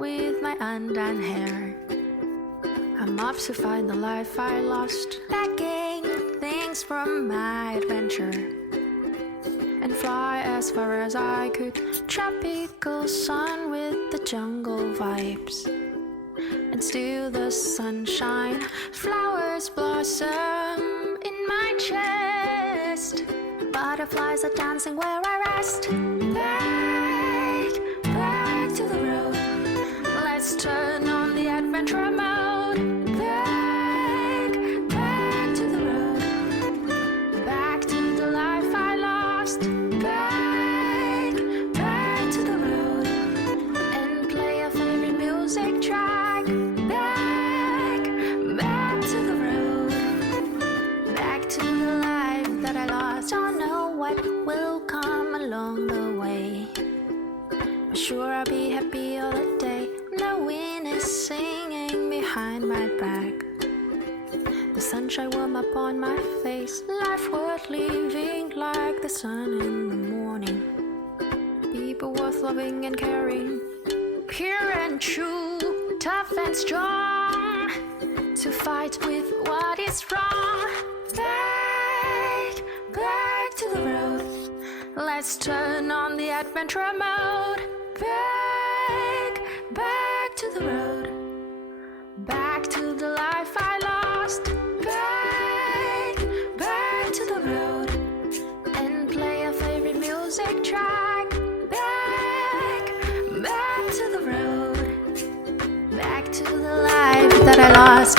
with my undone hair. I'm off to find the life I lost, packing things from my adventure, and fly as far as I could. Tropical sun with the jungle vibes, and still the sunshine. Flowers blossom in my chest, butterflies are dancing where I rest. Back to the road. Let's turn on the adventure mode. Back to the road. Back to the life I lost. Back to the road. And play a favorite music track. Back to the road. Back to the life that I lost. Don't know what will come along the way. I'm sure I'll be happy all the day. The wind is singing behind my back, the sunshine warm upon my face. Life worth living like the sun in the morning. People worth loving and caring, pure and true, tough and strong, to fight with what is wrong. Back to the road. Let's turn on the adventure mode. Back to the road. Back to the life I lost. Back to the road. And play a favorite music track. Back to the road. Back to the life that I lost.